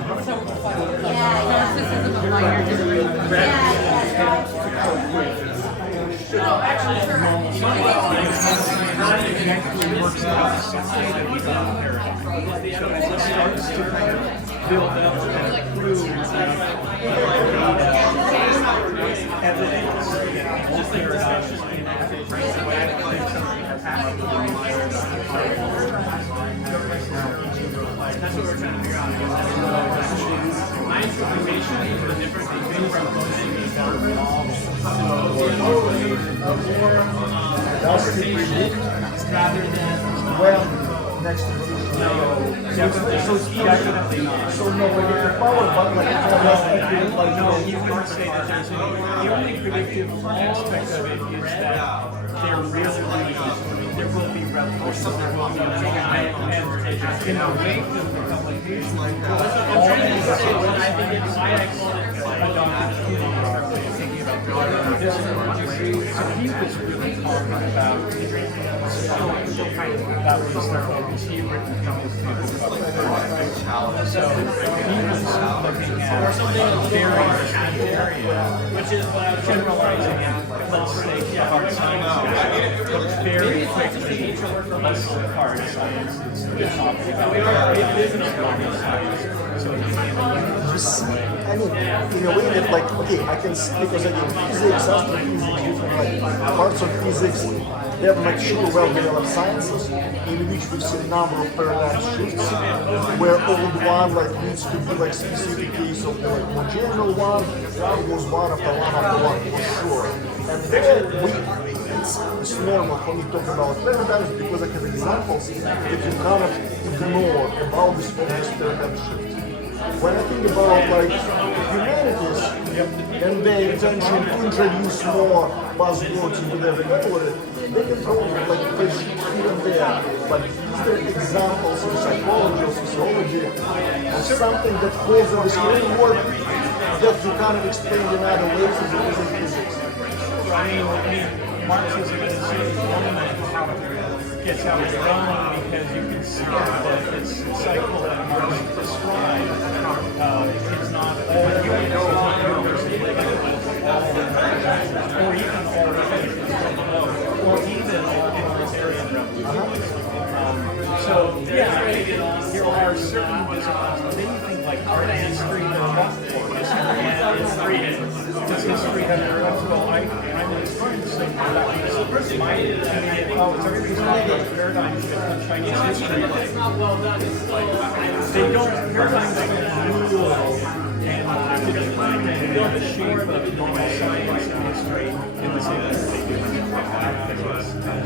narcissism of minor degree. No, actually, build up through evidence, just paradox. That's what we're trying to figure out. My interpretation is the difference between proposing these rather than well next to the so no, when you have power, but like no, you wouldn't say that there's any. The only predictive aspect of it is that there really there will be revolutions, there will be and in the wake of the publication, I'm trying to say what I think it's why I call it adopted thinking about this. So he was really talking about this stuff because he had written a couple of papers about so he was looking at very which is what I was generalizing in, let's say, hard science, but very quickly, less hard science is talking about it isn't rocket science. So I mean, in a way that like, okay, I can see, because again, physics, astrophysics, different like parts of physics, they have mature, well-developed sciences in which we see a number of paradigm shifts, where old one like needs to be like specific case of the like more general one, it goes one after one for sure. And then it's normal for me talking about paradigms because I have examples that you cannot ignore about this obvious paradigm shift. When I think about like humanities and their intention to introduce more buzzwords into their vocabulary, they can throw like fish here and there. But is there examples in psychology or sociology of something that falls in this framework that you can't explain in other ways as well as in physics? I mean, Marxism is gets out of going because you can see that this cycle that Marx described is not all universal, or even or even authoritarian revolutions. So yeah, there are certain disciplines, anything like art history or history have well, I'm trying to say that everybody's talking about paradigm shift in Chinese history. They don't paradigms don't rule and build the shape of normal science and history in the same way they do in physics. It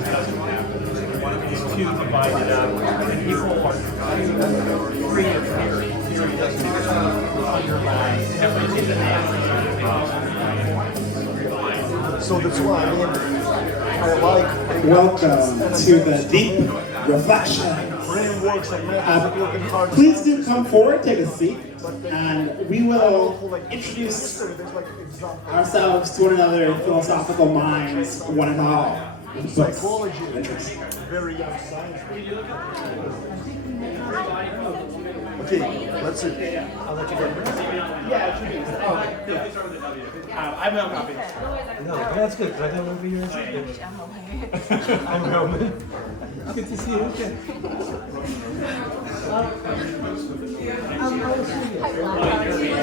doesn't happen. It's too divided up, and people are too free of theory. Theory doesn't underlie everything that happens. So that's why I mean, I like welcome to the deep reflection. frameworks and methods that work in hard Please do come forward, take a seat, and we will introduce ourselves to one another in philosophical minds, one and all. psychology, very young science. Okay, let's see. I'll let you go. Yeah, it should be. Oh, yeah. I have no copy. No, that's good, because I don't want to be here. I'm Roman. Good to see you. Okay.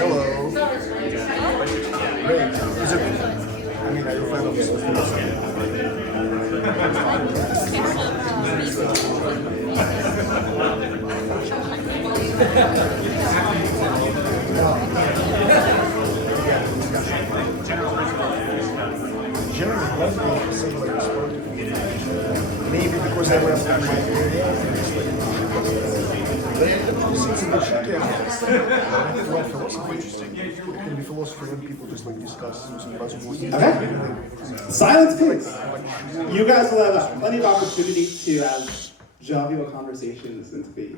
Hello. Great. Is it, I mean, are you fan of this? Generally, one thing I say like sport, maybe because I left my area, since in the Czechia, philosophy, it can be philosophy when people just like discuss using buzzwords. Okay. Silence, please. You guys will have plenty of opportunity to have jovial conversations and to be.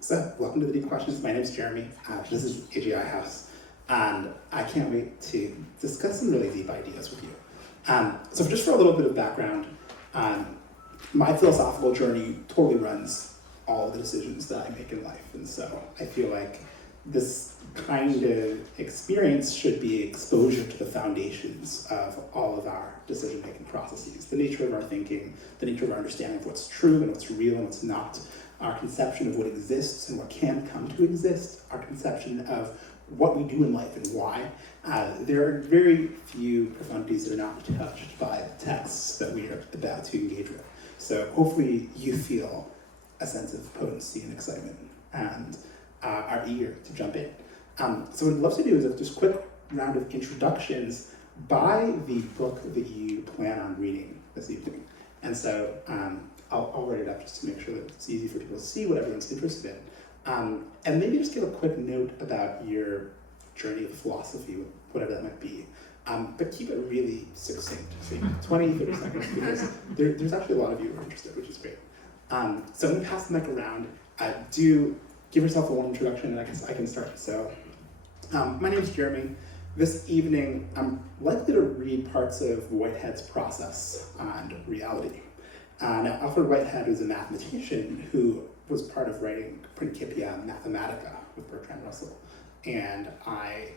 So, welcome to the Deep Questions. My name is Jeremy. This is AGI House, and I can't wait to discuss some really deep ideas with you. So, just for a little bit of background, my philosophical journey totally runs all the decisions that I make in life. And so I feel like this kind of experience should be exposure to the foundations of all of our decision-making processes, the nature of our thinking, the nature of our understanding of what's true and what's real and what's not, our conception of what exists and what can come to exist, our conception of what we do in life and why. There are very few profundities that are not touched by the texts that we are about to engage with. So hopefully you feel a sense of potency and excitement and are eager to jump in. So what I'd love to do is just a quick round of introductions by the book that you plan on reading this evening. And so I'll write it up just to make sure that it's easy for people to see what everyone's interested in. And maybe just give a quick note about your journey of philosophy, whatever that might be. But keep it really succinct, so 20, 30 seconds, because there's actually a lot of you who are interested, which is great. So I'm going to pass the mic around. Do give yourself a one introduction, and I can start. So my name is Jeremy. This evening, I'm likely to read parts of Whitehead's Process on Reality. Now, Alfred Whitehead was a mathematician who was part of writing Principia Mathematica with Bertrand Russell. And I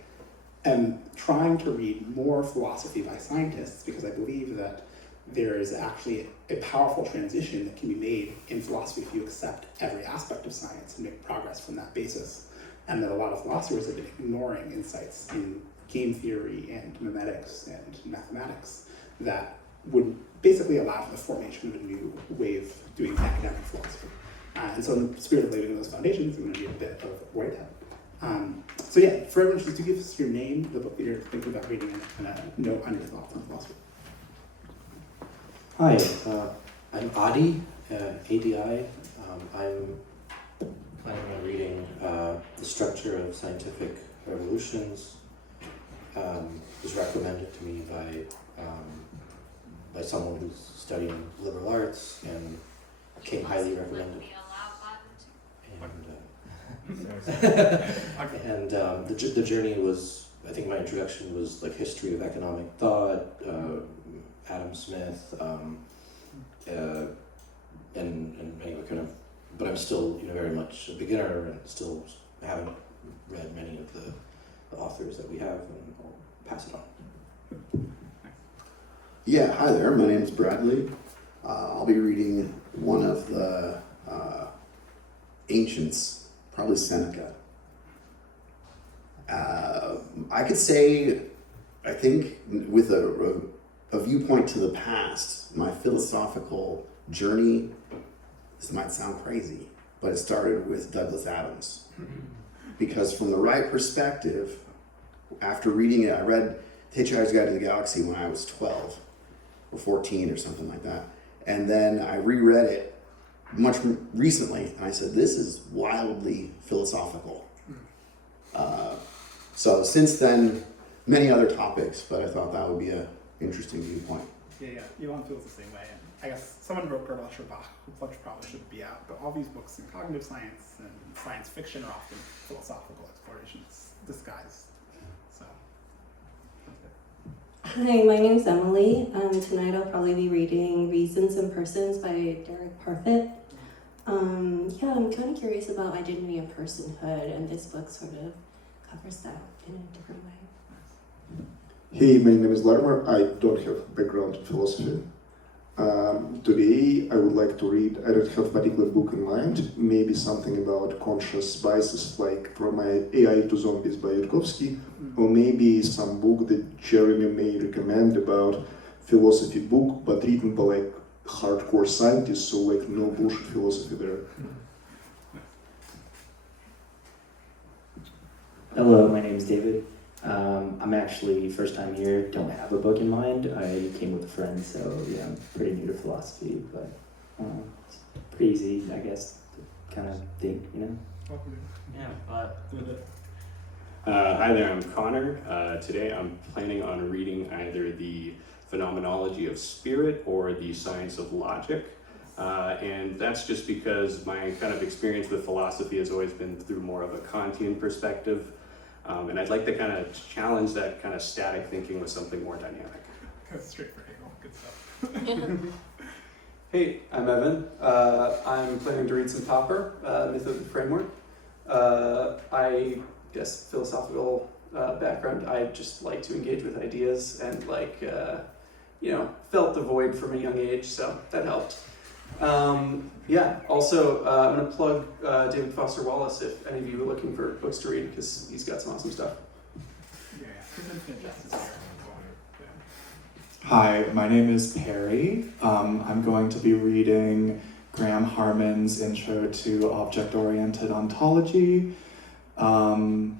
am trying to read more philosophy by scientists because I believe that there is actually a powerful transition that can be made in philosophy if you accept every aspect of science and make progress from that basis. And that a lot of philosophers have been ignoring insights in game theory and memetics and mathematics that would basically allow for the formation of a new way of doing academic philosophy. And so in the spirit of laying those foundations, I'm going to read a bit of Whitehead. So yeah, for everyone, just to give us your name, the book that you're thinking about reading, and a note on your thoughts on philosophy. Hi, I'm Adi, ADI. I'm planning on reading The Structure of Scientific Revolutions. It was recommended to me by someone who's studying liberal arts and came highly recommended. And the journey was, I think my introduction was like history of economic thought, Adam Smith, and anyway, kind of, but I'm still, very much a beginner and still haven't read many of the authors that we have, and I'll pass it on. Yeah, hi there, my name's Bradley. I'll be reading one of the ancients, probably Seneca. I could say, I think, with a viewpoint to the past, my philosophical journey, this might sound crazy, but it started with Douglas Adams. Because from the right perspective, after reading it, I read Hitchhiker's Guide to the Galaxy when I was 12 or 14 or something like that. And then I reread it much recently, and I said, this is wildly philosophical. So since then, many other topics, but I thought that would be an interesting viewpoint. Yeah, Elon feels the same way. And I guess someone wrote Gertrude Bach, which probably should be out, but all these books in cognitive science and science fiction are often philosophical explorations disguised. So, that's good. Hi, my name's Emily. Tonight I'll probably be reading Reasons and Persons by Derek Parfit. I'm kind of curious about identity and personhood, and this book sort of covers that in a different way. Hey, my name is Larimer. I don't have background in philosophy. Today I would like to read, I don't have a particular book in mind, maybe something about conscious biases like From AI to Zombies by Yudkowsky, or maybe some book that Jeremy may recommend about philosophy book, but written by like hardcore scientists, so like no bullshit philosophy there. Hello, my name is David. I'm actually first time here, don't have a book in mind. I came with a friend, so yeah, I'm pretty new to philosophy, but it's pretty easy, I guess, to kind of think, Yeah, but Hi there, I'm Connor. Today I'm planning on reading either the Phenomenology of Spirit or the Science of Logic. And that's just because my kind of experience with philosophy has always been through more of a Kantian perspective. And I'd like to kind of challenge that kind of static thinking with something more dynamic. Go straight for Hegel. Good stuff. Hey, I'm Evan. I'm planning to read some Popper, Myth of the Framework. I guess philosophical background, I just like to engage with ideas and felt the void from a young age, so that helped. Also, I'm going to plug David Foster Wallace if any of you are looking for books to read, because he's got some awesome stuff. Hi, my name is Perry. I'm going to be reading Graham Harman's Intro to Object-Oriented Ontology. And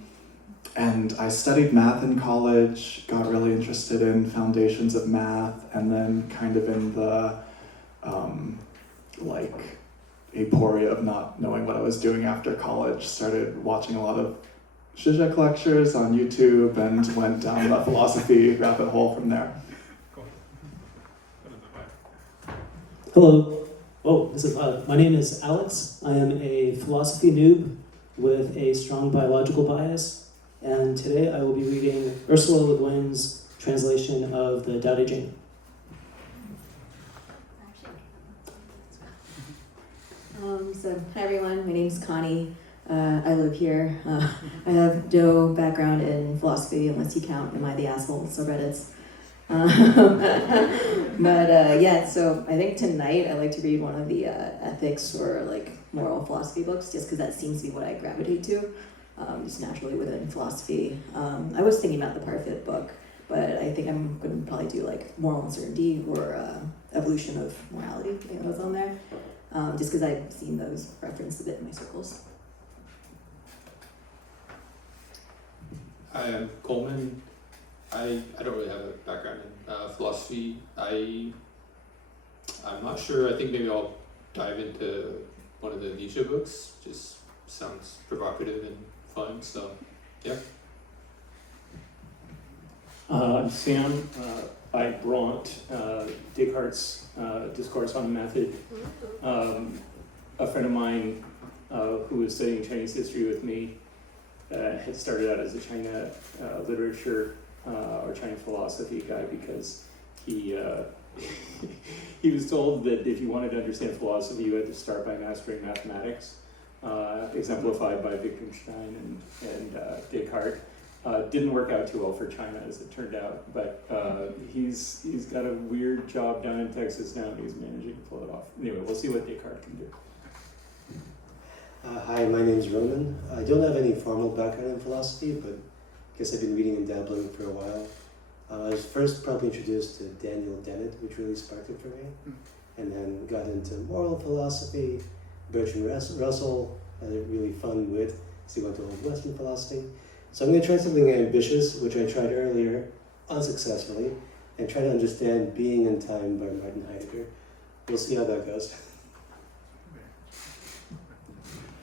I studied math in college, got really interested in foundations of math, and then kind of in the aporia of not knowing what I was doing after college, started watching a lot of Zizek lectures on YouTube and went down the philosophy rabbit hole from there. Hello. My name is Alex. I am a philosophy noob with a strong biological bias, and today I will be reading Ursula Le Guin's translation of the Tao Te Ching. Hi everyone, my name's Connie. I live here. I have no background in philosophy unless you count Am I the Asshole subreddits. So I think tonight I like to read one of the ethics or moral philosophy books, just because that seems to be what I gravitate to, just naturally within philosophy. I was thinking about the Parfit book, but I think I'm going to probably do moral uncertainty or evolution of morality. I think that was on there, just because I've seen those referenced a bit in my circles. Hi, I'm Coleman. I don't really have a background in philosophy. I'm not sure. I think maybe I'll dive into one of the Nietzsche books. Just sounds provocative and fun. So, yeah. I'm Sam. I brought Descartes' Discourse on the Method. A friend of mine who was studying Chinese history with me had started out as a China literature or China philosophy guy because he he was told that if you wanted to understand philosophy, you had to start by mastering mathematics, exemplified by Dicussions and Descartes. Didn't work out too well for China, as it turned out, but he's got a weird job down in Texas now, and he's managing to pull it off. Anyway, we'll see what Descartes can do. Hi, my name is Roman. I don't have any formal background in philosophy, but I guess I've been reading and dabbling for a while. I was first probably introduced to Daniel Dennett, which really sparked it for me, and then got into moral philosophy. Bertrand Russell had a really fun wit, so he went to old Western philosophy. So I'm going to try something ambitious, which I tried earlier, unsuccessfully, and try to understand Being and Time by Martin Heidegger. We'll see how that goes.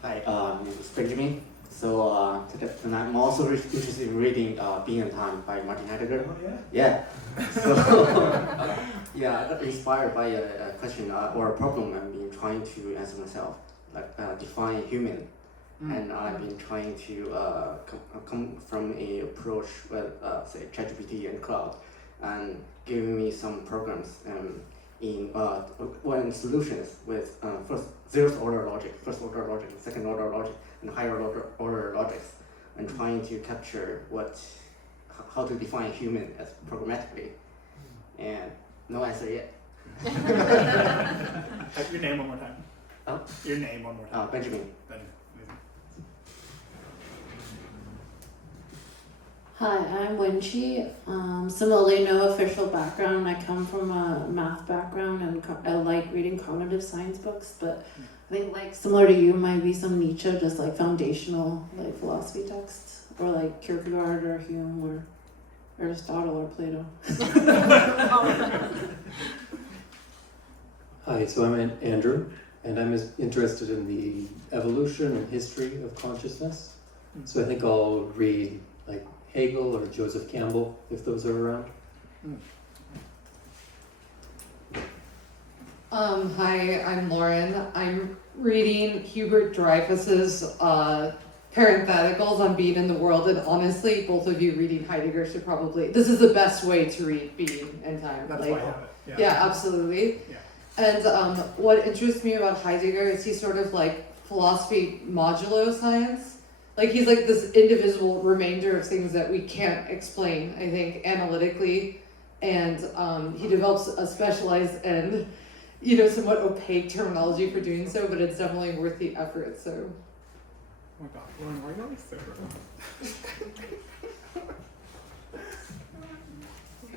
Hi, my name is Benjamin. So tonight I'm also interested in reading Being and Time by Martin Heidegger. Oh, yeah? Yeah. So I got inspired by a question or a problem I've been trying to answer myself, define human. And I've been trying to come from a approach with, say, ChatGPT and cloud, and giving me some programs in solutions with first order logic, second order logic, and higher order logics, and trying to capture how to define human as programmatically, and no answer yet. Your name one more time. Huh? Your name one more time. Benjamin. Hi, I'm Winchi. Similarly, no official background. I come from a math background and I like reading cognitive science books, but I think similar to you might be some Nietzsche, just foundational philosophy texts, or Kierkegaard or Hume or Aristotle or Plato. Hi, so I'm Andrew, and I'm interested in the evolution and history of consciousness. So I think I'll read Hegel or Joseph Campbell, if those are around. Hi, I'm Lauren. I'm reading Hubert Dreyfus's parentheticals on Being in the World, and honestly, both of you reading Heidegger should probably, this is the best way to read Being and Time. That's why I have it. Yeah, absolutely. Yeah. And what interests me about Heidegger is he's sort of like philosophy modulo science. Like he's like this indivisible remainder of things that we can't explain, I think, analytically. And he develops a specialized and, somewhat opaque terminology for doing so, but it's definitely worth the effort, so. Oh my god, Lauren, why not so?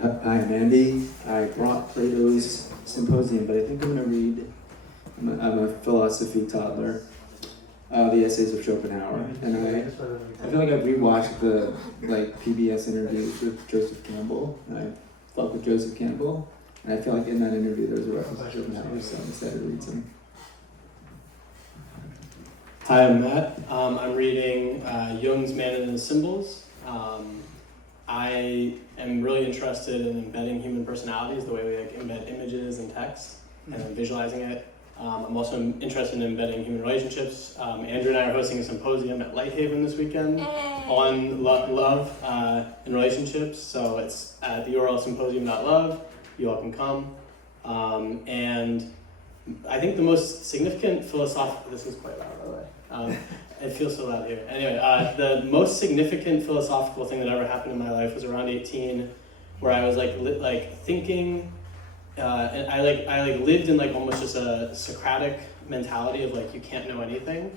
Hi, I'm Andy. I brought Plato's Symposium, but I think I'm going to read, I'm a philosophy toddler, the Essays of Schopenhauer. And I feel like I've rewatched the PBS interviews with Joseph Campbell, and I fuck with Joseph Campbell. And I feel like in that interview there was a reference to Schopenhauer, so I'm excited to read some. Hi, I'm Matt. I'm reading Jung's Man and His Symbols. I am really interested in embedding human personalities, the way we embed images and text, and visualizing it. I'm also interested in embedding human relationships. Andrew and I are hosting a symposium at Lighthaven this weekend on love and relationships. So it's at the URL symposium.love. You all can come. And I think the most significant philosophical, this is quite loud by the way. It feels so loud here. Anyway, the most significant philosophical thing that ever happened in my life was around 18, where I was thinking, and I lived in almost just a Socratic mentality of you can't know anything,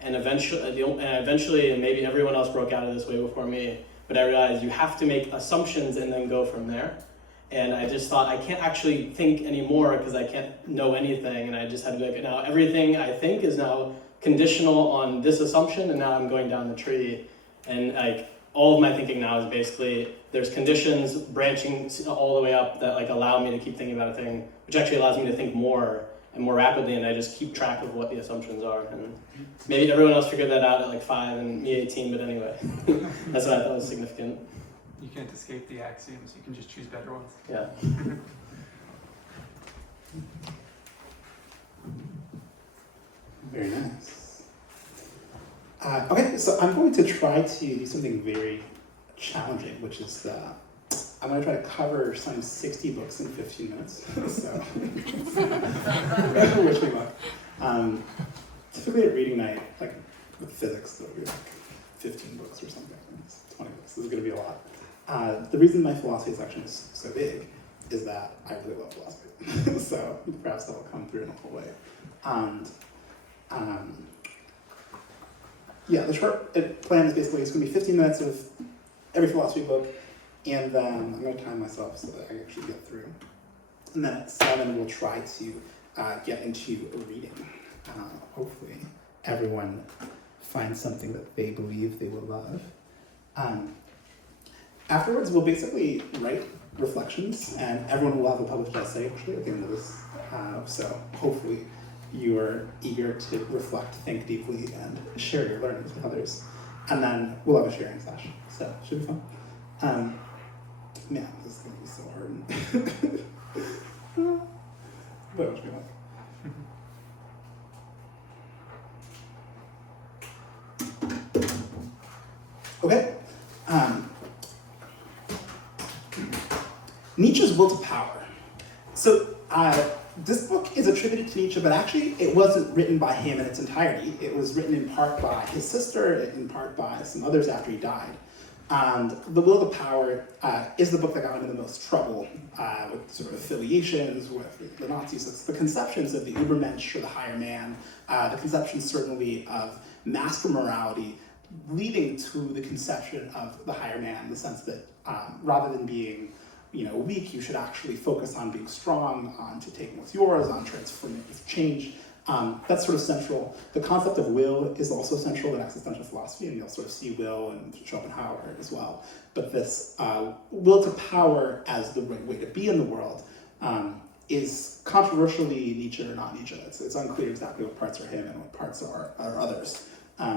and eventually, and maybe everyone else broke out of this way before me, but I realized you have to make assumptions and then go from there. And I just thought I can't actually think anymore because I can't know anything, and I just had to be now everything I think is now conditional on this assumption, and now I'm going down the tree, and all of my thinking now is basically there's conditions branching all the way up that allow me to keep thinking about a thing, which actually allows me to think more and more rapidly, and I just keep track of what the assumptions are. And maybe everyone else figured that out at 5 and me 18, but anyway, that's what I thought was significant. You can't escape the axioms, you can just choose better ones. Yeah. Very nice. Okay, so I'm going to try to do something very challenging, which is I'm going to try to cover some 60 books in 15 minutes. So, wish me luck. Typically at reading night, with physics, there'll be 15 books or something. It's 20 books. This is going to be a lot. The reason my philosophy section is so big is that I really love philosophy. So perhaps that will come through in a whole way. And the short plan is basically it's going to be 15 minutes of every philosophy book, and then I'm going to time myself so that I actually get through. And then at 7 we'll try to get into a reading. Hopefully everyone finds something that they believe they will love. Afterwards, we'll basically write reflections, and everyone will have a published essay actually at the end of this. So hopefully you are eager to reflect, think deeply, and share your learnings with others. And then we'll have a sharing session. So it should be fun. Man, this is going to be so hard. What else we like? Okay. Nietzsche's Will to Power. So this book is attributed to Nietzsche, but actually it wasn't written by him in its entirety. It was written in part by his sister, in part by some others after he died. And The Will to Power is the book that got him in the most trouble with sort of affiliations with the Nazis. It's the conceptions of the Übermensch, or the higher man, the conceptions certainly of master morality, leading to the conception of the higher man, in the sense that rather than being weak, you should actually focus on being strong, on to taking what's yours, on transforming with change. That's sort of central. The concept of will is also central in existential philosophy, and you'll sort of see will in Schopenhauer as well. But this will to power as the right way to be in the world is controversially Nietzsche or not Nietzsche. It's unclear exactly what parts are him and what parts are others.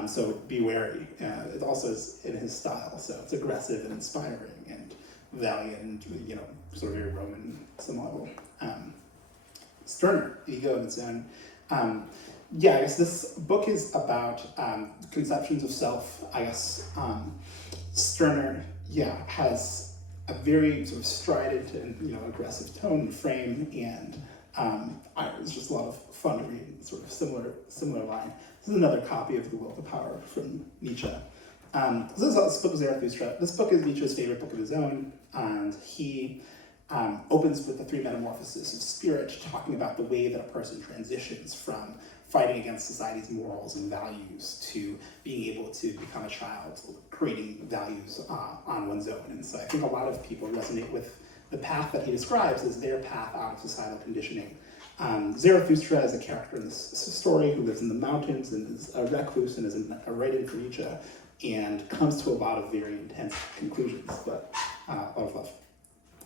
So be wary. It also is in his style, so it's aggressive and inspiring and valiant and sort of very Roman some level. Sterner, ego in its own. I guess this book is about conceptions of self. I guess Sterner, has a very sort of strident and aggressive tone and frame, and It was just a lot of fun to read, sort of similar line. This is another copy of The Will to Power from Nietzsche. This book is Zarathustra. This book is Nietzsche's favorite book of his own, and he opens with the three metamorphoses of spirit, talking about the way that a person transitions from fighting against society's morals and values to being able to become a child, creating values on one's own. And so I think a lot of people resonate with the path that he describes as their path out of societal conditioning. Zarathustra is a character in this story who lives in the mountains and is a recluse and is a writer for Nietzsche, and comes to a lot of very intense conclusions, but a lot of love.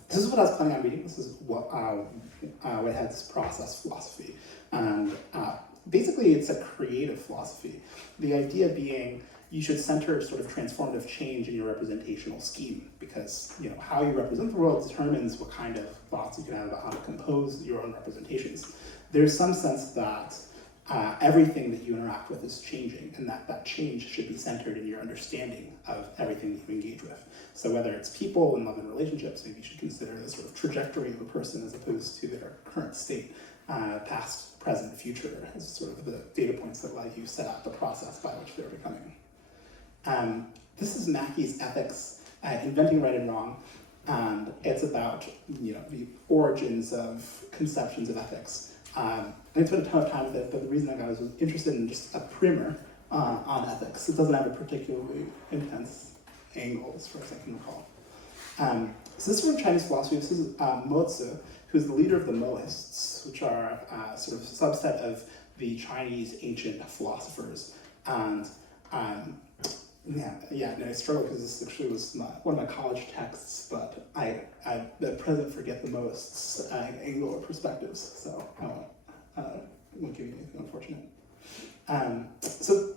This is what I was planning on reading. This is what I had this process philosophy. And basically it's a creative philosophy. The idea being you should center sort of transformative change in your representational scheme, because how you represent the world determines what kind of thoughts you can have about how to compose your own representations. There's some sense that everything that you interact with is changing, and that change should be centered in your understanding of everything that you engage with. So whether it's people and love and relationships, maybe you should consider the sort of trajectory of a person as opposed to their current state, past, present, future, as sort of the data points that let you set out the process by which they're becoming. This is Mackey's Ethics, Inventing Right and Wrong, and it's about the origins of conceptions of ethics. I didn't spend a ton of time with it, but the reason I was interested in just a primer on ethics. It doesn't have a particularly intense angle, as far as I can recall. So this is from Chinese philosophy. This is Mozi, who's the leader of the Mohists, which are sort of a subset of the Chinese ancient philosophers. And I struggle because this actually was not one of my college texts, but I at present forget the Mohists' angle or perspectives, so I won't give you anything unfortunate. So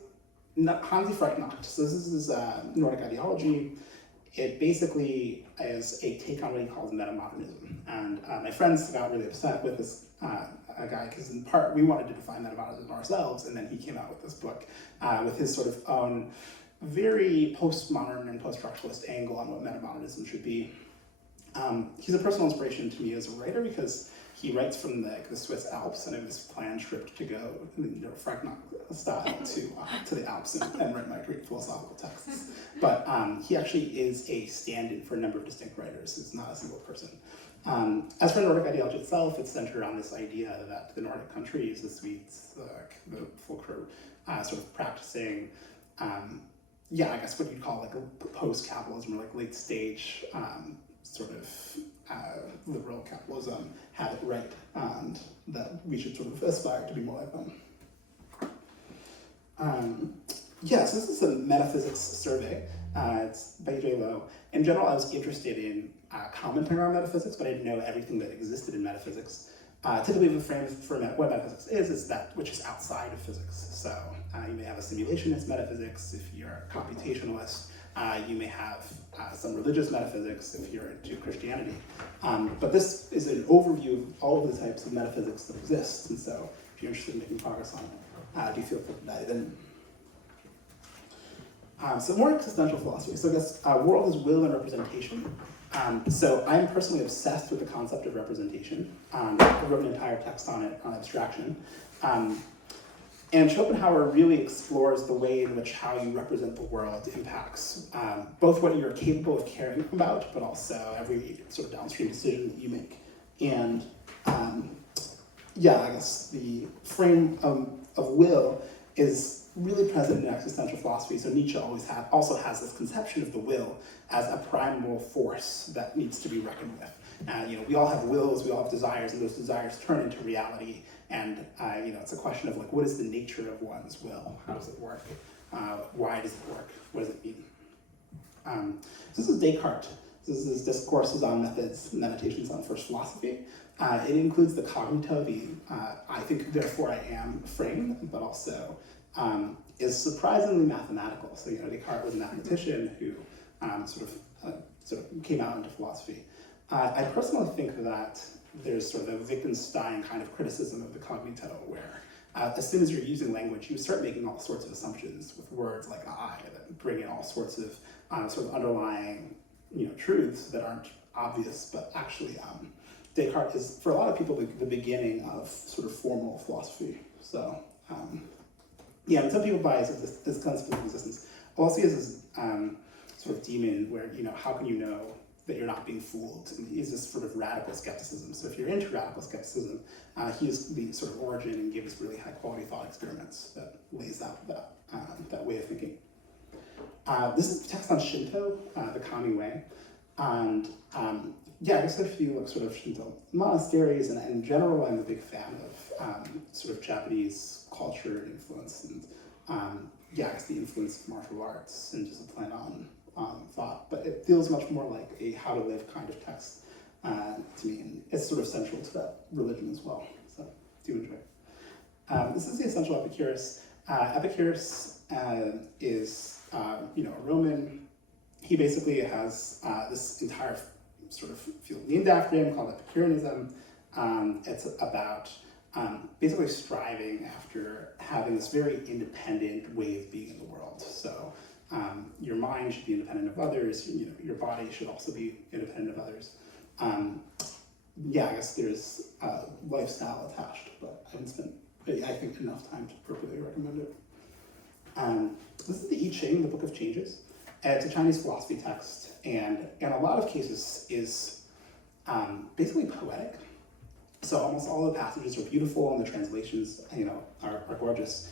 Hansi Freitnacht. So this is Nordic ideology. It basically is a take on what he calls metamodernism. And my friends got really upset with this guy, because in part we wanted to define metamodernism ourselves, and then he came out with this book with his sort of own very postmodern and post-structuralist angle on what metamodernism should be. He's a personal inspiration to me as a writer, because he writes from the Swiss Alps, and I have this planned trip to go Freitnacht style to the Alps and write my great philosophical texts. But he actually is a stand-in for a number of distinct writers. He's not a single person. As for Nordic ideology itself, it's centered on this idea that the Nordic countries, the Swedes, the Folker, sort of practicing, I guess what you'd call like a post-capitalism or like late stage sort of liberal capitalism, have it right, and that we should sort of aspire to be more like them. So this is a metaphysics survey. It's by J. Lowe. In general, I was interested in commenting on metaphysics, but I didn't know everything that existed in metaphysics. Typically, the frame for what metaphysics is that which is outside of physics. So you may have a simulationist metaphysics if you're a computationalist. You may have some religious metaphysics if you're into Christianity. But this is an overview of all of the types of metaphysics that exist. And so if you're interested in making progress on it, do feel free to dive in. So more existential philosophy. So I guess world is will and representation. So I'm personally obsessed with the concept of representation. I wrote an entire text on it, on abstraction. And Schopenhauer really explores the way in which how you represent the world impacts both what you're capable of caring about, but also every sort of downstream decision that you make. And I guess the frame of will is really present in existential philosophy. So Nietzsche also has this conception of the will as a primal force that needs to be reckoned with. We all have wills, we all have desires, and those desires turn into reality. And it's a question of like, what is the nature of one's will? How does it work? Why does it work? What does it mean? So this is Descartes. This is Discourses on Methods, Meditations on First Philosophy. It includes the cognito, I think, therefore I am frame, but also is surprisingly mathematical. So Descartes was a mathematician who sort of came out into philosophy. I personally think that there's sort of a Wittgenstein kind of criticism of the cognito, where as soon as you're using language, you start making all sorts of assumptions with words like I that bring in all sorts of sort of underlying truths that aren't obvious, but actually Descartes is, for a lot of people, the beginning of sort of formal philosophy. So, yeah, and some people buy this concept of existence. Also, he has this sort of demon where, how can you know that you're not being fooled? And he's this sort of radical skepticism. So if you're into radical skepticism, he is the sort of origin and gives really high quality thought experiments that lays out that way of thinking. This is a text on Shinto, the Kami way. And yeah, I guess if you look sort of Shinto monasteries, and in general, I'm a big fan of sort of Japanese culture and influence, and yeah, I guess the influence of martial arts and discipline on thought. But it feels much more like a how to live kind of text to me, and it's sort of central to that religion as well. So do enjoy. This is the Essential Epicurus. Epicurus is a Roman. He basically has this entire sort of field named after him called Epicureanism. It's about basically striving after having this very independent way of being in the world. So your mind should be independent of others. Your body should also be independent of others. Yeah, I guess there's a lifestyle attached, but I haven't spent, I think, enough time to appropriately recommend it. This is the I Ching, the Book of Changes. It's a Chinese philosophy text, and in a lot of cases is basically poetic. So almost all the passages are beautiful, and the translations, are gorgeous.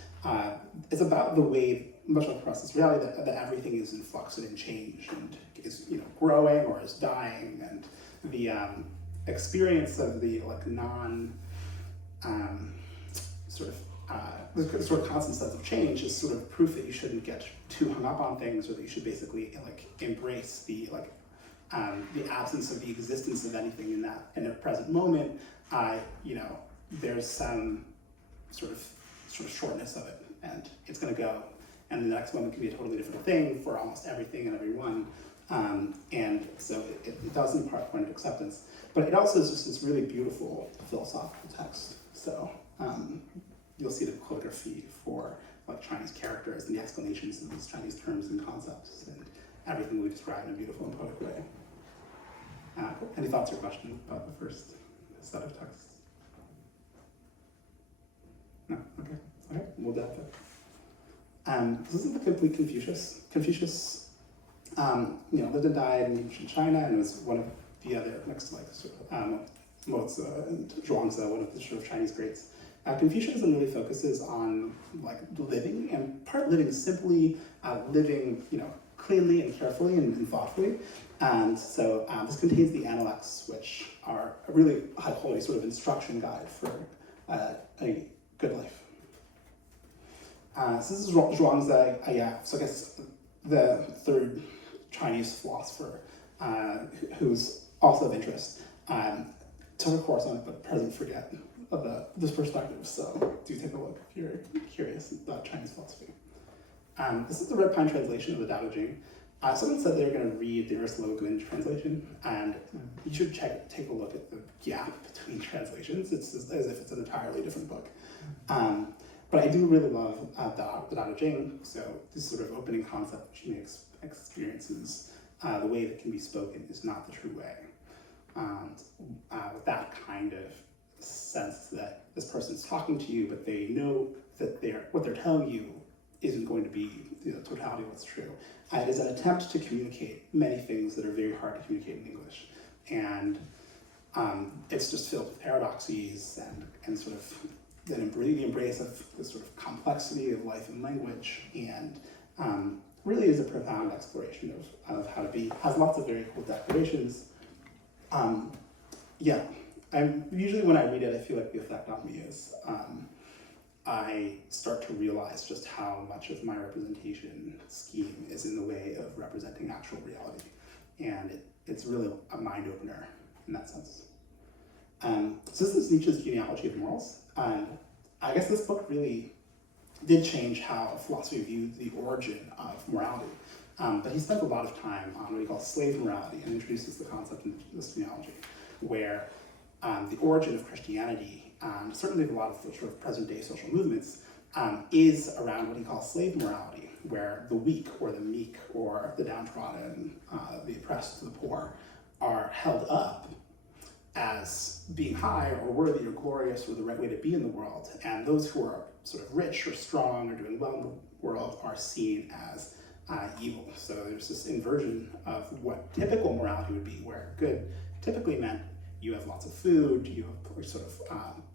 It's about the way, much like for us, this reality that everything is in flux and in change, and is growing or is dying, and the experience of the the sort of constant sense of change is sort of proof that you shouldn't get too hung up on things, or that you should basically embrace the absence of the existence of anything in a present moment. There's some sort of shortness of it, and it's going to go, and the next moment can be a totally different thing for almost everything and everyone. And so it does impart a point of acceptance, but it also is just this really beautiful philosophical text. So you'll see the calligraphy for Chinese characters and the explanations of these Chinese terms and concepts, and everything we describe in a beautiful and poetic way. Cool. Any thoughts or questions about the first set of texts? No? Okay, we'll dive in. This is the complete Confucius. Confucius, lived and died in ancient China, and was one of the other, next to Mozi and Zhuangzi, one of the sort of Chinese greats. Confucianism really focuses on living, and part living simply, living cleanly and carefully and thoughtfully. And so this contains the Analects, which are a really high quality sort of instruction guide for a good life. So this is Zhuangzi, so I guess the third Chinese philosopher who's also of interest. Took a course on it, but present forget of this perspective, so do take a look if you're curious about Chinese philosophy. This is the Red Pine translation of the Tao Te Ching. Someone said they were going to read the Ursula Le Guin translation, and you should take a look at the gap between translations. It's as if it's an entirely different book. But I do really love the Tao Te Ching, so this sort of opening concept which makes experiences, the way that can be spoken is not the true way. And with that kind of sense that this person's talking to you, but they know that what they're telling you isn't going to be the totality of what's true. It is an attempt to communicate many things that are very hard to communicate in English. And it's just filled with paradoxes and sort of the embrace of the sort of complexity of life and language, and really is a profound exploration of how to be. Has lots of very cool declarations. Usually when I read it, I feel like the effect on me is I start to realize just how much of my representation scheme is in the way of representing actual reality. And it's really a mind opener in that sense. So this is Nietzsche's Genealogy of Morals. And I guess this book really did change how philosophy viewed the origin of morality. But he spent a lot of time on what he calls slave morality, and introduces the concept in this genealogy, where the origin of Christianity, certainly a lot of the sort of present-day social movements, is around what he calls slave morality, where the weak or the meek or the downtrodden, the oppressed, the poor, are held up as being high or worthy or glorious or the right way to be in the world. And those who are sort of rich or strong or doing well in the world are seen as evil. So there's this inversion of what typical morality would be, where good typically meant you have lots of food, you have sort of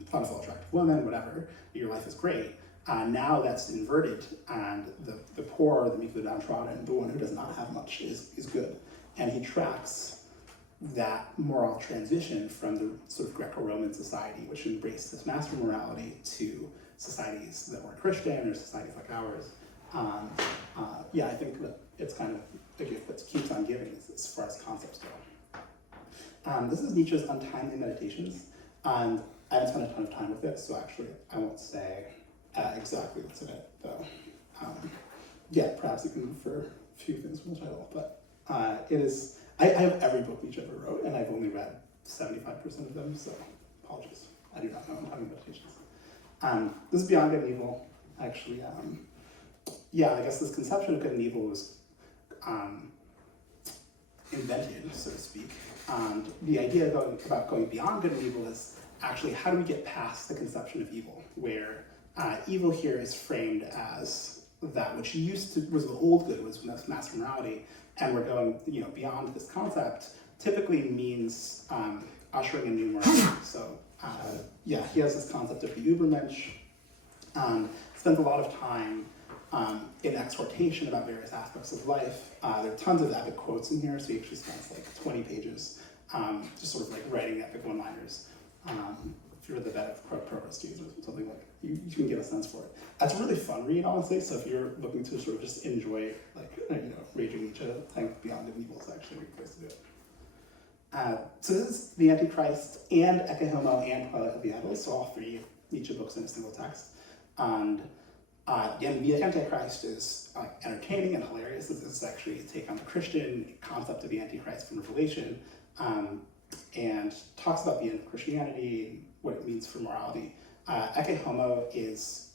plentiful, attractive women, whatever, your life is great. Now that's inverted, and the poor, the meek, the downtrodden, the one who does not have much is good. And he tracks that moral transition from the sort of Greco-Roman society, which embraced this master morality, to societies that weren't Christian or societies like ours. Yeah, I think that it's kind of a gift that keeps on giving as far as concepts go. This is Nietzsche's Untimely Meditations, and I haven't spent a ton of time with it, so actually I won't say exactly what's in it, though. Yeah, perhaps you can infer a few things from the title, but it is, I have every book Nietzsche ever wrote, and I've only read 75% of them, so apologies. I do not know Untimely Meditations. This is Beyond Good and Evil, actually. Yeah, I guess this conception of good and evil was invented, so to speak. And the idea about going beyond good and evil is actually how do we get past the conception of evil, where evil here is framed as that which was the old good, was master morality, and we're going beyond this concept typically means ushering in new morality. So yeah, he has this concept of the Übermensch, spends a lot of time in exhortation about various aspects of life. There are tons of epic quotes in here, so he actually spends like 20 pages just sort of like writing epic one-liners. If you're the vet of Provostees or something like that, you can get a sense for it. That's a really fun read, honestly, so if you're looking to sort of just enjoy Raging Nietzsche, I think Beyond Good and Evil is actually a good place to do it. So this is The Antichrist and Ecce Homo and Twilight of the Idols, so all three Nietzsche books in a single text. And the Antichrist is entertaining and hilarious. This is actually a take on the Christian concept of the Antichrist from Revelation, and talks about the end of Christianity, what it means for morality. Ecce Homo is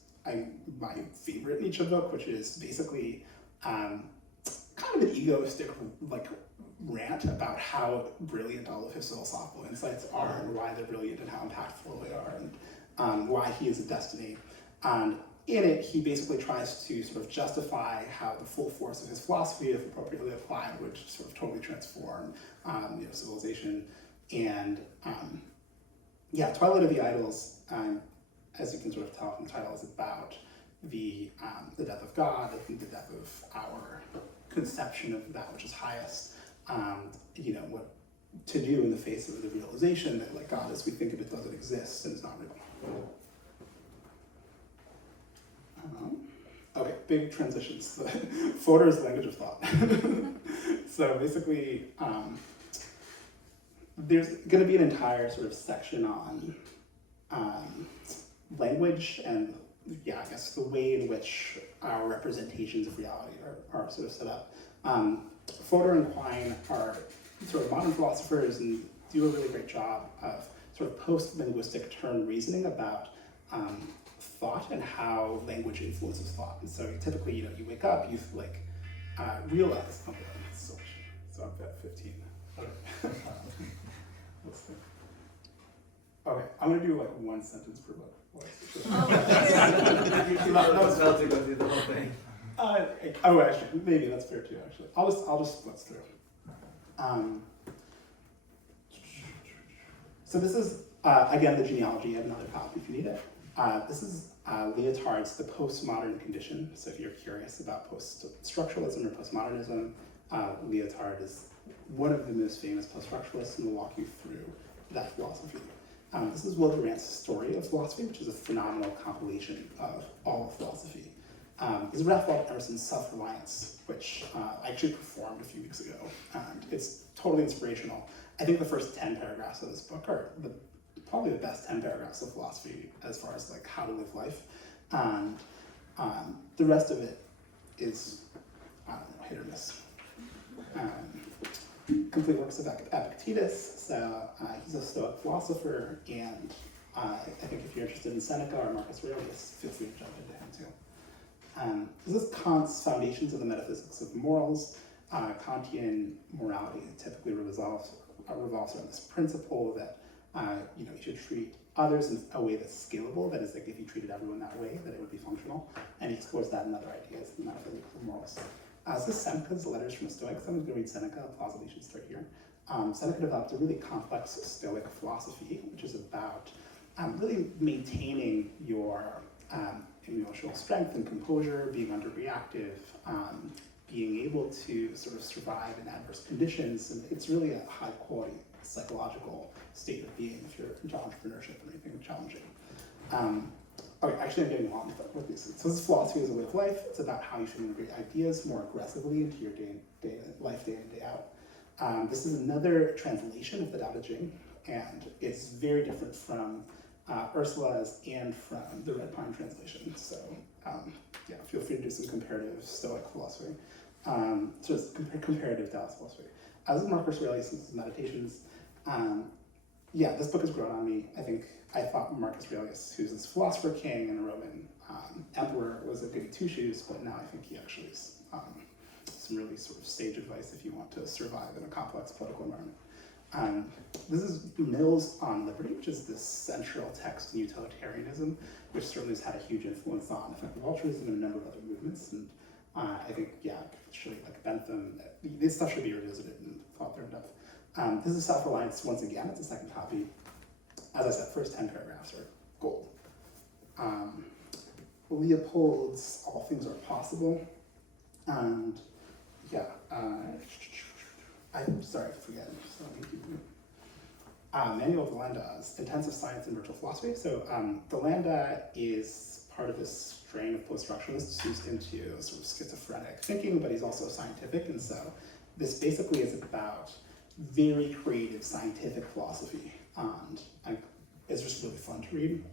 my favorite Nietzsche book, which is basically kind of an egoistic rant about how brilliant all of his philosophical insights are, and why they're brilliant and how impactful they are, and why he is a destiny. And in it, he basically tries to sort of justify how the full force of his philosophy, if appropriately applied, would sort of totally transform civilization. And yeah, Twilight of the Idols, as you can sort of tell from the title, is about the death of God, I think the death of our conception of that which is highest, what to do in the face of the realization that like God as we think of it doesn't exist and is not real. Okay, big transitions. Fodor's language of thought. So basically, there's going to be an entire sort of section on language and, yeah, I guess the way in which our representations of reality are sort of set up. Fodor and Quine are sort of modern philosophers and do a really great job of sort of post-linguistic turn reasoning about thought and how language influences thought. And so typically, you wake up, you realize, so I'm at 15. Okay. Let's see. Okay, I'm gonna do like one sentence per book. That was to go through the whole thing. Actually, maybe that's fair too. Actually, I'll just let's through. So this is again the genealogy. I have another copy if you need it. This is Lyotard's The Postmodern Condition. So if you're curious about post-structuralism or postmodernism, Lyotard is one of the most famous post-structuralists, and will walk you through that philosophy. This is Will Durant's Story of Philosophy, which is a phenomenal compilation of all of philosophy. This is Ralph Waldo Emerson's Self-Reliance, which I actually performed a few weeks ago, and it's totally inspirational. I think the first 10 paragraphs of this book are probably the best 10 paragraphs of philosophy as far as like how to live life. And the rest of it is, I don't know, hit or miss. Complete works of Epictetus, so he's a Stoic philosopher, and I think if you're interested in Seneca or Marcus Aurelius, feel free to jump into him too. This is Kant's Foundations of the Metaphysics of Morals. Kantian morality typically revolves around this principle that You know, you should treat others in a way that's scalable. That is, like, if you treated everyone that way, that it would be functional. And he explores that in other ideas, in metaphysics of morals. This is Seneca's Letters from a Stoic. So I'm going to read Seneca. Plausibly should start here. Seneca developed a really complex Stoic philosophy, which is about really maintaining your emotional strength and composure, being underreactive, being able to sort of survive in adverse conditions. And it's really a high quality psychological state of being if you're into entrepreneurship or anything challenging. Okay, actually I'm getting on with this. So this philosophy is a way of life. It's about how you should integrate ideas more aggressively into your life day in, day out. This is another translation of the Tao Te Ching, and it's very different from Ursula's and from the Red Pine translation. So yeah, feel free to do some comparative Stoic philosophy. So it's comparative Taoist philosophy. This is Marcus Aurelius' Meditations. Yeah, this book has grown on me. I thought Marcus Aurelius, who's this philosopher king and a Roman emperor, was a goody two-shoes, but now I think he actually is some really sort of sage advice if you want to survive in a complex political environment. This is Mill's On Liberty, which is this central text in utilitarianism, which certainly has had a huge influence on effective altruism and a number of other movements. And I think, yeah, surely like Bentham, this stuff should be revisited and thought through in depth. This is Self-Reliance once again. It's a second copy. As I said, first 10 paragraphs are gold. Leopold's All Things Are Possible. And yeah, I'm sorry, I forget. Manuel Delanda's Intensive Science and Virtual Philosophy. So Delanda is part of this strain of post-structuralists who's into sort of schizophrenic thinking, but he's also scientific. And so this basically is about very creative scientific philosophy. And it's just really fun to read.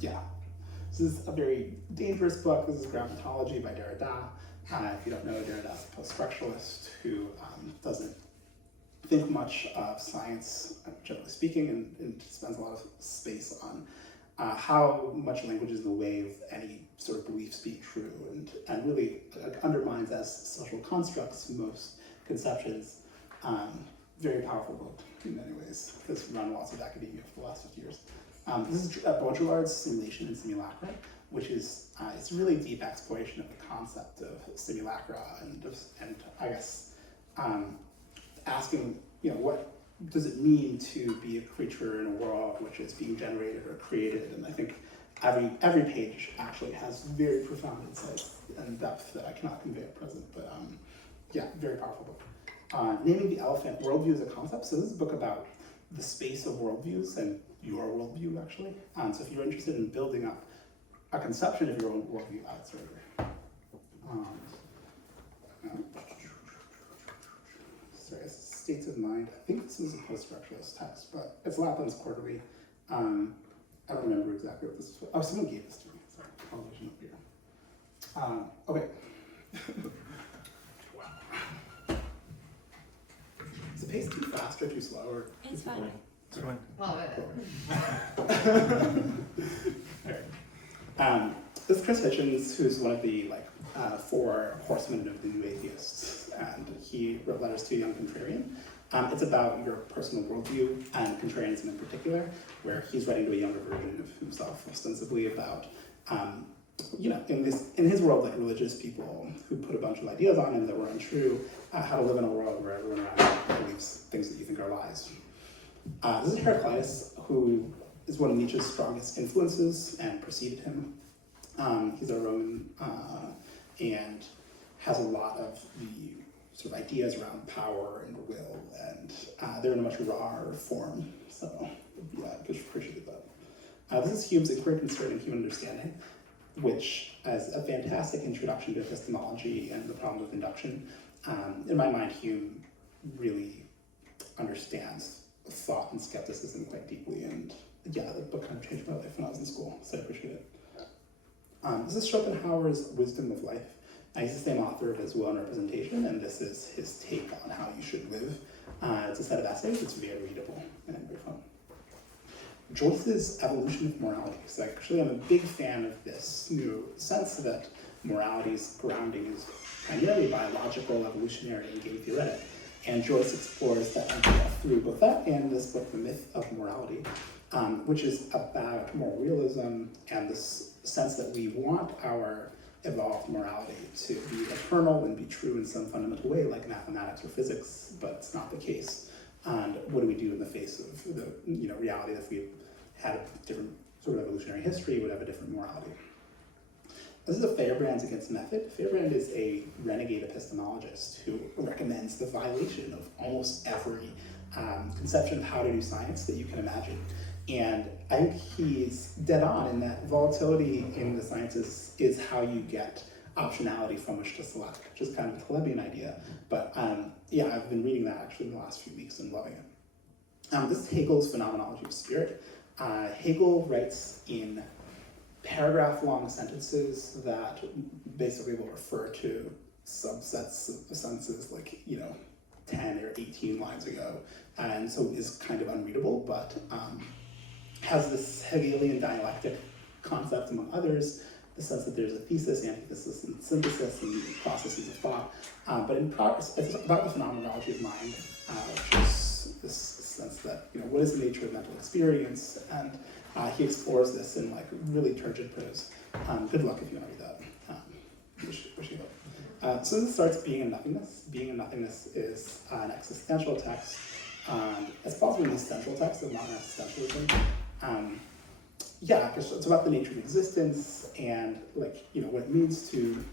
Yeah. This is a very dangerous book. This is Grammatology by Derrida. If you don't know, Derrida's a post-structuralist who doesn't think much of science, generally speaking, and spends a lot of space on how much language is in the way of any sort of beliefs being true, and really undermines as social constructs most conceptions. Very powerful book in many ways. It's run lots of academia for the last 50 years. This is Baudrillard's Simulation and Simulacra, which is it's a really deep exploration of the concept of simulacra and I guess asking, you know, what does it mean to be a creature in a world which is being generated or created? And I think every page actually has very profound insights and depth that I cannot convey at present. But yeah, very powerful book. Naming the Elephant, Worldview as a Concept. So this is a book about the space of worldviews and your worldview, actually. So if you're interested in building up a conception of your own worldview, it's right here. Sorry, States of Mind. I think this is a post-structuralist text, but it's Lapland's Quarterly. I don't remember exactly what this is. Oh, someone gave this to me. Sorry, television up here. Okay. Is the pace too fast or too slow? Or it's fine. It's fine. Love it. Alright. This is Chris Hitchens, who's one of the four horsemen of the New Atheists, and he wrote Letters to a Young Contrarian. It's about your personal worldview and contrarianism in particular, where he's writing to a younger version of himself, ostensibly about you know, in his world, like religious people who put a bunch of ideas on him that were untrue, how to live in a world where everyone around you believes things that you think are lies. This is Heraclitus, who is one of Nietzsche's strongest influences and preceded him. He's a Roman and has a lot of the sort of ideas around power and will, and they're in a much rawer form. So yeah, I appreciate that. This is Hume's Inquiry Concerning Human Understanding, which is a fantastic introduction to epistemology and the problem of induction. In my mind, Hume really understands thought and skepticism quite deeply, and yeah, the book kind of changed my life when I was in school, so I appreciate it. This is Schopenhauer's Wisdom of Life. He's the same author as Will and Representation, and this is his take on how you should live. It's a set of essays. It's very readable and very fun. Joyce's Evolution of Morality. So actually, I'm a big fan of this new sense that morality's grounding is primarily biological, evolutionary, and game theoretic. And Joyce explores that idea through both that and this book, The Myth of Morality, which is about moral realism and this sense that we want our evolved morality to be eternal and be true in some fundamental way, like mathematics or physics, but it's not the case. And what do we do in the face of the reality that if we had a different sort of evolutionary history, would have a different morality? This is a Feyerbrand's Against Method. Feyerbrand is a renegade epistemologist who recommends the violation of almost every conception of how to do science that you can imagine. And I think he's dead on in that volatility in the sciences is how you get optionality from which to select, which is kind of a Talebian idea. But yeah, I've been reading that actually in the last few weeks and loving it. This is Hegel's Phenomenology of Spirit. Hegel writes in paragraph-long sentences that basically will refer to subsets of sentences like, 10 or 18 lines ago, and so is kind of unreadable, but has this Hegelian dialectic concept, among others, the sense that there's a thesis, antithesis, and synthesis, and processes of thought. But in progress, it's about the phenomenology of mind, which is this sense that, what is the nature of mental experience? And he explores this in really turgid prose. Good luck if you want to read that. Wish you luck. So this starts Being and Nothingness. Being and Nothingness is an existential text. It's possibly an essential text of modern existentialism. It's about the nature of existence and what it means to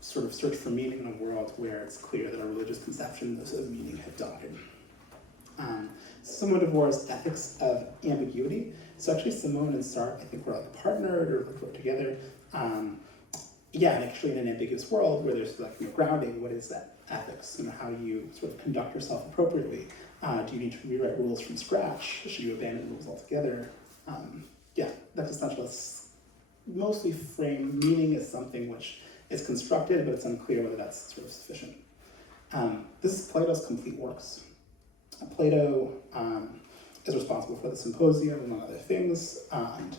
sort of search for meaning in a world where it's clear that our religious conceptions of meaning have died. Simone de Beauvoir's Ethics of Ambiguity. So actually Simone and Sartre, I think, were partnered or wrote together. And actually in an ambiguous world where there's grounding, what is that ethics? How do you sort of conduct yourself appropriately? Do you need to rewrite rules from scratch? Should you abandon rules altogether? Existentialists mostly frame meaning as something which is constructed, but it's unclear whether that's sort of sufficient. This is Plato's Complete Works. Plato is responsible for the Symposium, among other things, and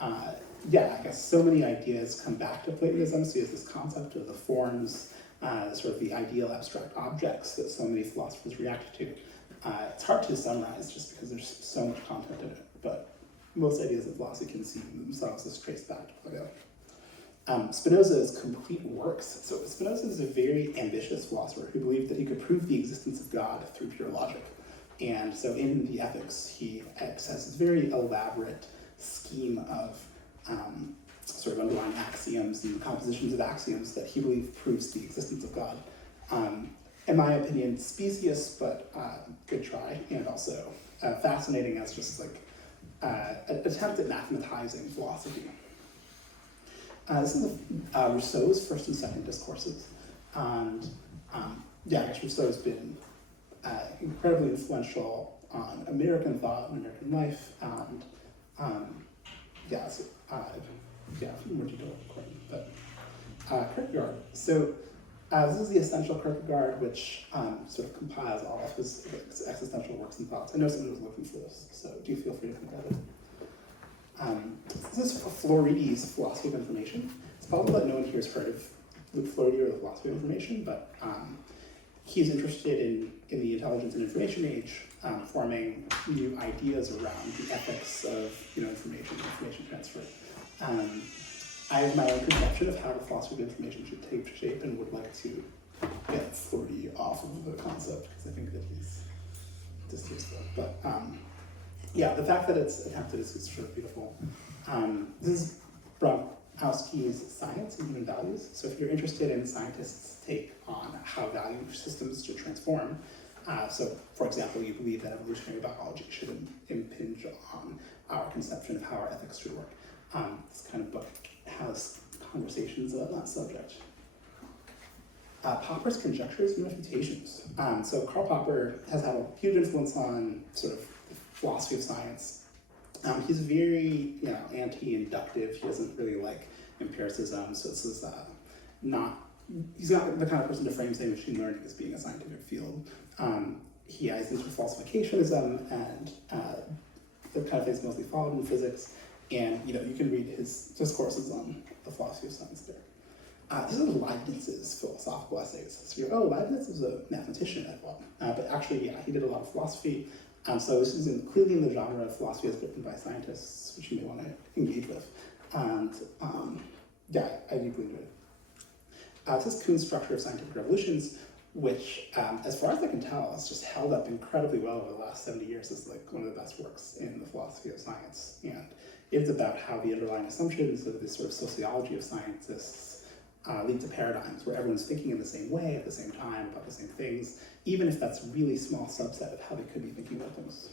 I guess so many ideas come back to Platonism. So he has this concept of the forms, sort of the ideal abstract objects that so many philosophers react to. It's hard to summarize just because there's so much content in it, but most ideas of philosophy can see themselves as traced back to Plato. Spinoza's Complete Works. So Spinoza is a very ambitious philosopher who believed that he could prove the existence of God through pure logic. And so in the Ethics, he has this very elaborate scheme of sort of underlying axioms and compositions of axioms that he believed proves the existence of God. In my opinion, specious, but good try, and also fascinating as just an attempt at mathematizing philosophy. This is Rousseau's First and Second Discourses. And I guess Rousseau's been incredibly influential on American thought and American life, and more detailed recording, but Kierkegaard. So this is the Essential Kierkegaard, which sort of compiles all of his existential works and thoughts. I know someone was looking for this, so do feel free to think about it. This is Floridi's Philosophy of Information. It's possible that no one here has heard of Luc Floridi or the Philosophy of Information, but he's interested in the intelligence and information age, forming new ideas around the ethics of information transfer. I have my own conception of how the philosophy of information should take shape and would like to get Floridi off of the concept because I think that he's distasteful. But the fact that it's attempted is sort of beautiful. This is Bromkowski's Science and Human Values. So if you're interested in scientists' take on how value systems should transform, so for example, you believe that evolutionary biology should impinge on our conception of how our ethics should work. This kind of book has conversations about that subject. Popper's Conjectures and Refutations. So Karl Popper has had a huge influence on sort of the philosophy of science. He's very, anti-inductive. He doesn't really like empiricism, so this is he's not the kind of person to frame, say, machine learning as being a scientific field. He has things with falsificationism and the kind of things mostly followed in physics. And you can read his discourses on the philosophy of science there. These are Leibniz's philosophical essays. So you're, oh, Leibniz was a mathematician, I thought. But actually, yeah, he did a lot of philosophy. So this is clearly in the genre of philosophy as written by scientists, which you may want to engage with. And yeah, I deeply enjoyed it. This is Kuhn's Structure of Scientific Revolutions, which, as far as I can tell, has just held up incredibly well over the last 70 years as like one of the best works in the philosophy of science. And it's about how the underlying assumptions of this sort of sociology of scientists lead to paradigms where everyone's thinking in the same way at the same time about the same things, even if that's a really small subset of how they could be thinking about things.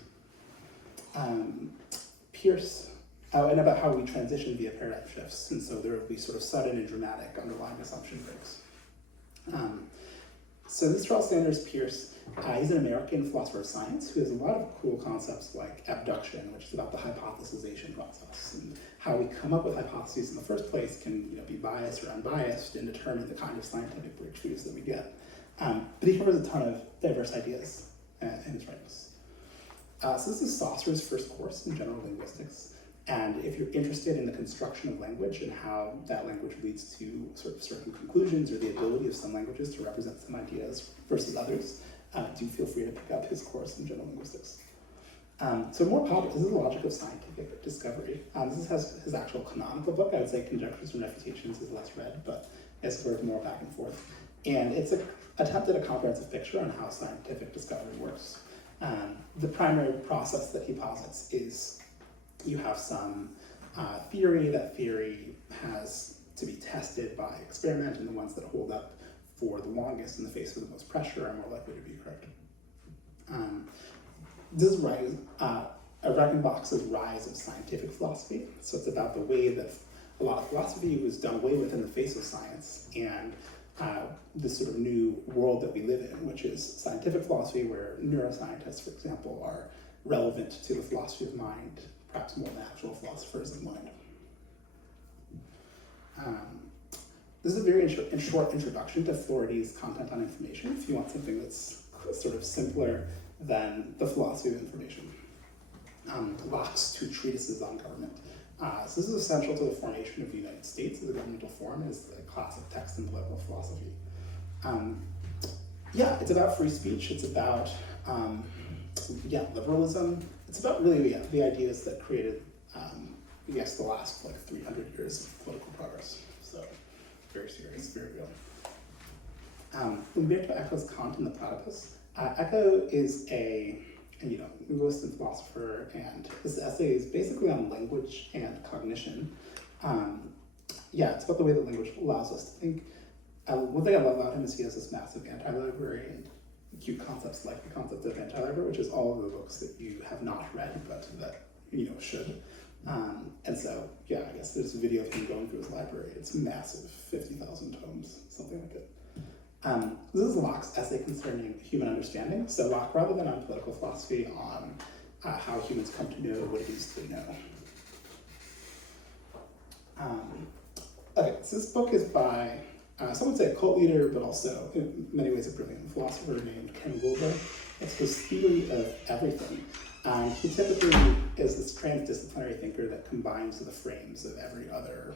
Peirce, and about how we transition via paradigm shifts, and so there will be sort of sudden and dramatic underlying assumption breaks. So this is Charles Sanders Peirce. He's an American philosopher of science who has a lot of cool concepts like abduction, which is about the hypothesization process, and how we come up with hypotheses in the first place can be biased or unbiased and determine the kind of scientific breakthroughs that we get. But he covers a ton of diverse ideas in his writings. So this is Saucer's first course in general linguistics. And if you're interested in the construction of language and how that language leads to sort of certain conclusions or the ability of some languages to represent some ideas versus others, do feel free to pick up his course in general linguistics. So more popular, this is the Logic of Scientific Discovery. This has his actual canonical book. I would say Conjectures and Refutations is less read, but it's sort of more back and forth. And it's an attempt at a comprehensive picture on how scientific discovery works. The primary process that he posits is you have some theory. That theory has to be tested by experiment, and the ones that hold up for the longest in the face of the most pressure are more likely to be correct. This is Reichenbach's Rise of Scientific Philosophy. So it's about the way that a lot of philosophy was done away with in the face of science, and this sort of new world that we live in, which is scientific philosophy, where neuroscientists, for example, are relevant to the philosophy of mind, perhaps more than actual philosophers of mind. This is a very short introduction to Floridy's Content on Information, if you want something that's sort of simpler than the philosophy of information. Locke's two treatises on government. So this is essential to the formation of the United States as a governmental form, as a classic text in political philosophy. Yeah, it's about free speech. It's about liberalism. It's about really the ideas that created, the last 300 years of political progress. So very serious, very real. Umberto Eco's Kant and the Platypus. Eco is a linguist and philosopher, and this essay is basically on language and cognition. It's about the way that language allows us to think. One thing I love about him is he has this massive anti-library and cute concepts like the concept of anti-library, which is all of the books that you have not read, but that should. And so, I guess there's a video of him going through his library. It's massive, 50,000 tomes, something like it. This is Locke's essay concerning human understanding. So Locke, rather than on political philosophy, on how humans come to know what it is to know. So this book is by, some would say a cult leader, but also in many ways a brilliant philosopher named Ken Wilber. It's his theory of everything. He typically is this transdisciplinary thinker that combines the frames of every other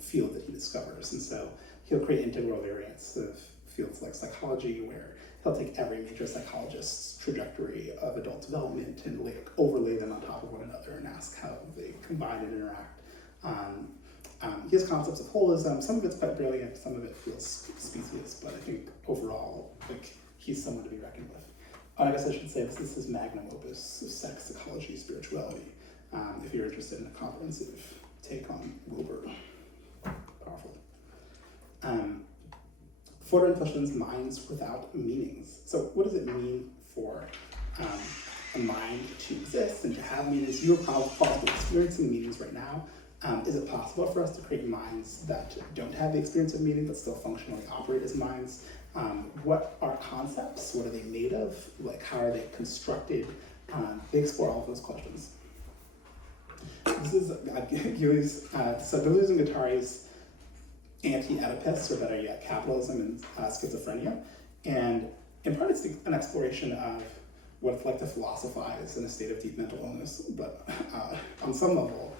field that he discovers. And so he'll create integral variants of fields like psychology, where he'll take every major psychologist's trajectory of adult development and overlay them on top of one another and ask how they combine and interact. He has concepts of holism. Some of it's quite brilliant, some of it feels specious, but I think overall, he's someone to be reckoned with. I guess I should say this is his magnum opus of sex, psychology, spirituality. If you're interested in a comprehensive take on Wilber, powerful. Fodor and Fleischmann's Minds Without Meanings. So what does it mean for a mind to exist and to have meanings? You're probably experiencing meanings right now. Is it possible for us to create minds that don't have the experience of meaning but still functionally operate as minds? What are concepts? What are they made of? How are they constructed? They explore all of those questions. This is Deleuze and Guattari's anti-Oedipus, or better yet, capitalism and schizophrenia. And in part, it's an exploration of what it's like to philosophize in a state of deep mental illness. But on some level,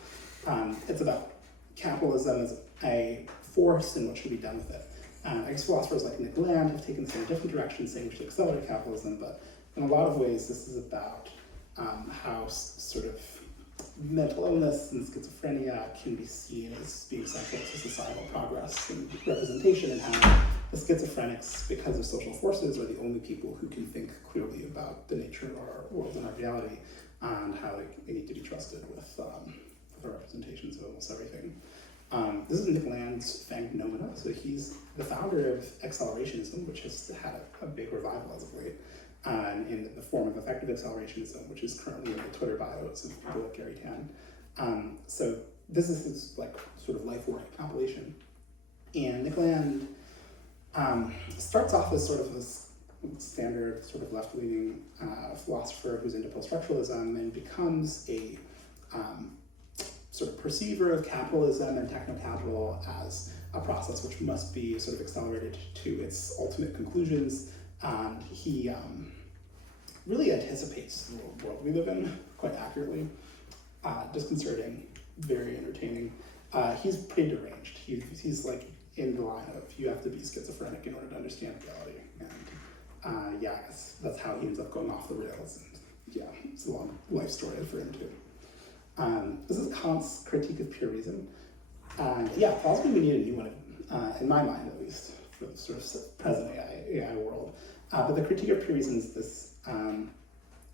it's about capitalism as a force and what should be done with it. I guess philosophers like Nick Land have taken this in a different direction, saying we should accelerate capitalism, but in a lot of ways this is about how sort of mental illness and schizophrenia can be seen as being central to societal progress and representation, and how the schizophrenics, because of social forces, are the only people who can think clearly about the nature of our world and our reality, and how they need to be trusted with the representations of almost everything. This is Nick Land's Fanged Nomina, so he's the founder of accelerationism, which has had a big revival as of late, in the form of effective accelerationism, which is currently in the Twitter bios of people like Gary Tan. So this is his like sort of life work compilation, and Nick Land starts off as sort of a standard sort of left-leaning philosopher who's into post-structuralism, and becomes a sort of perceiver of capitalism and techno-capital as a process which must be sort of accelerated to its ultimate conclusions. He really anticipates the world we live in quite accurately, disconcerting, very entertaining. He's pretty deranged. He's like in the line of you have to be schizophrenic in order to understand reality. And yeah, I guess that's how he ends up going off the rails. And yeah, it's a long life story for him too. This is Kant's critique of pure reason. And yeah, possibly we need a new one, in my mind at least, for the sort of present AI world. But the critique of pure reason is this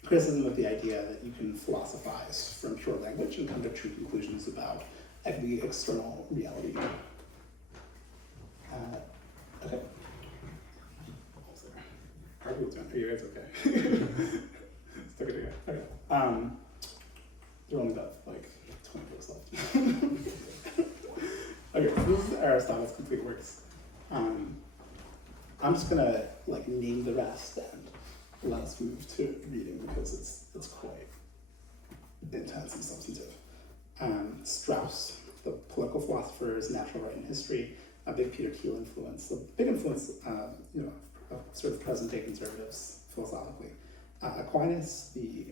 criticism of the idea that you can philosophize from pure language and come to true conclusions about the external reality. Okay. Are you guys okay? Stick it together. Okay. There are only about like 20 books left. Okay, so this is Aristotle's complete works. I'm just gonna like name the rest and let us move to reading because it's quite intense and substantive. Strauss, the political philosopher's natural right and history, a big Peter Thiel influence, a big influence, of sort of present-day conservatives philosophically. Aquinas, the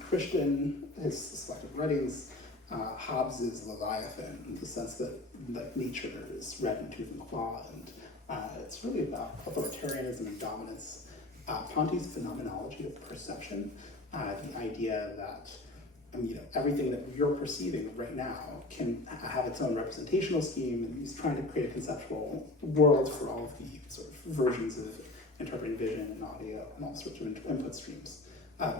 Christian, his selected writings, Hobbes's Leviathan, in the sense that nature is red in tooth and claw, and it's really about authoritarianism and dominance. Ponti's phenomenology of perception, the idea that everything that you're perceiving right now can have its own representational scheme, and he's trying to create a conceptual world for all of the sort of versions of interpreting vision and audio and all sorts of input streams.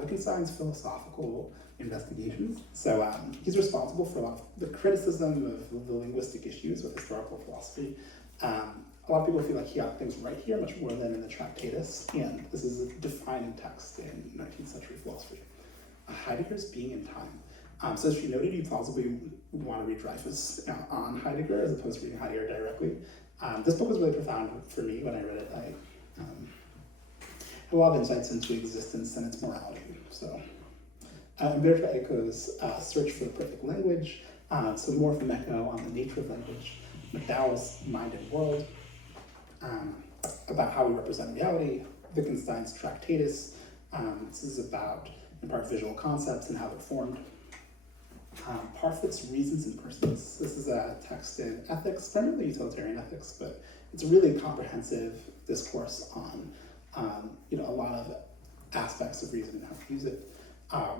Wittgenstein's philosophical investigations. So he's responsible for a lot of the criticism of the linguistic issues with historical philosophy. A lot of people feel like he got things right here much more than in the Tractatus, and this is a defining text in 19th century philosophy. Heidegger's Being in Time. So as you noted, you possibly want to read Dreyfus on Heidegger as opposed to reading Heidegger directly. This book was really profound for me when I read it. I had a lot of insights into existence and its morality. So Umberto Eco's Search for the Perfect Language, so more from Eco on the nature of language, McDowell's Mind and World, about how we represent reality, Wittgenstein's Tractatus, this is about, in part, visual concepts and how they're formed. Parfit's Reasons and Persons, this is a text in ethics, primarily utilitarian ethics, but it's a really comprehensive discourse on a lot of aspects of reason and how to use it.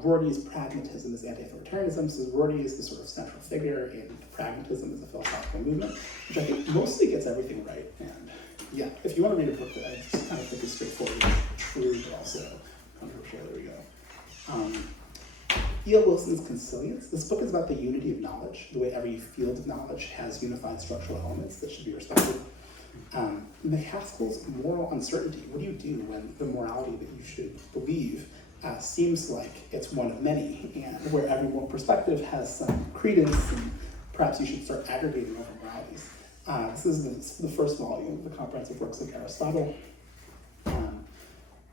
Rorty's Pragmatism is anti-authoritarianism, so Rorty is the sort of central figure in pragmatism as a philosophical movement, which I think mostly gets everything right. And yeah, if you want to read a book that I just kind of think is straightforward, true, but also controversial, there we go. E.L. Wilson's Consilience. This book is about the unity of knowledge, the way every field of knowledge has unified structural elements that should be respected. McCaskill's Moral Uncertainty. What do you do when the morality that you should believe seems like it's one of many, and where every moral perspective has some credence, and perhaps you should start aggregating over moralities. This is the first volume of the comprehensive works of Aristotle.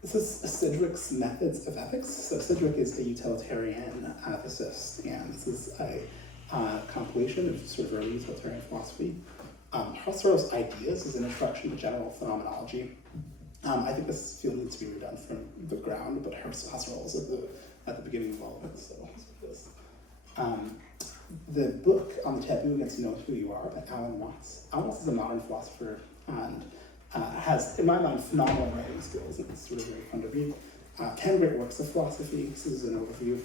This is Sidgwick's Methods of Ethics. So Sidgwick is a utilitarian ethicist, and this is a compilation of sort of early utilitarian philosophy. Husserl's Ideas is an introduction to general phenomenology. I think this field needs to be redone from the ground, but Husserl is at the beginning of all of it, so that's what it is. the book On the Taboo Against Know Who You Are by Alan Watts. Alan Watts is a modern philosopher and has, in my mind, phenomenal writing skills, and it's sort of very fun to read. 10 Great Works of Philosophy. This is an overview.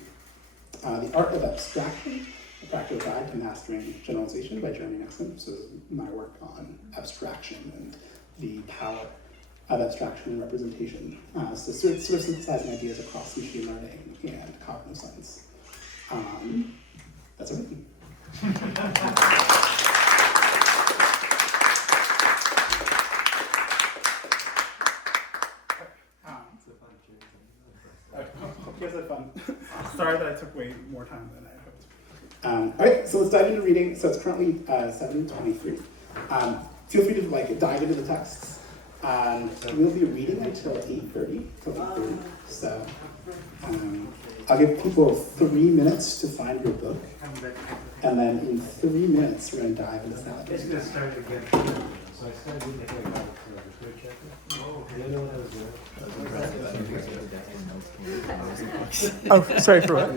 The Art of Abstraction, A Practical Guide to Mastering Generalization by Jeremy Nixon. So this is my work on abstraction and the power of abstraction and representation. So sort of synthesizing ideas across machine learning and cognitive science. That's everything. Hope you guys had fun. Sorry that I took way more time than I hoped. All right, so let's dive into reading. So it's currently 7:23. Feel free to dive into the texts. We'll be reading until 8:30. So I'll give people 3 minutes to find your book, and then in 3 minutes we're going to dive into that. It's going to start again. So I started reading the book about the third chapter. Oh, you know what I was doing? Oh, sorry for what?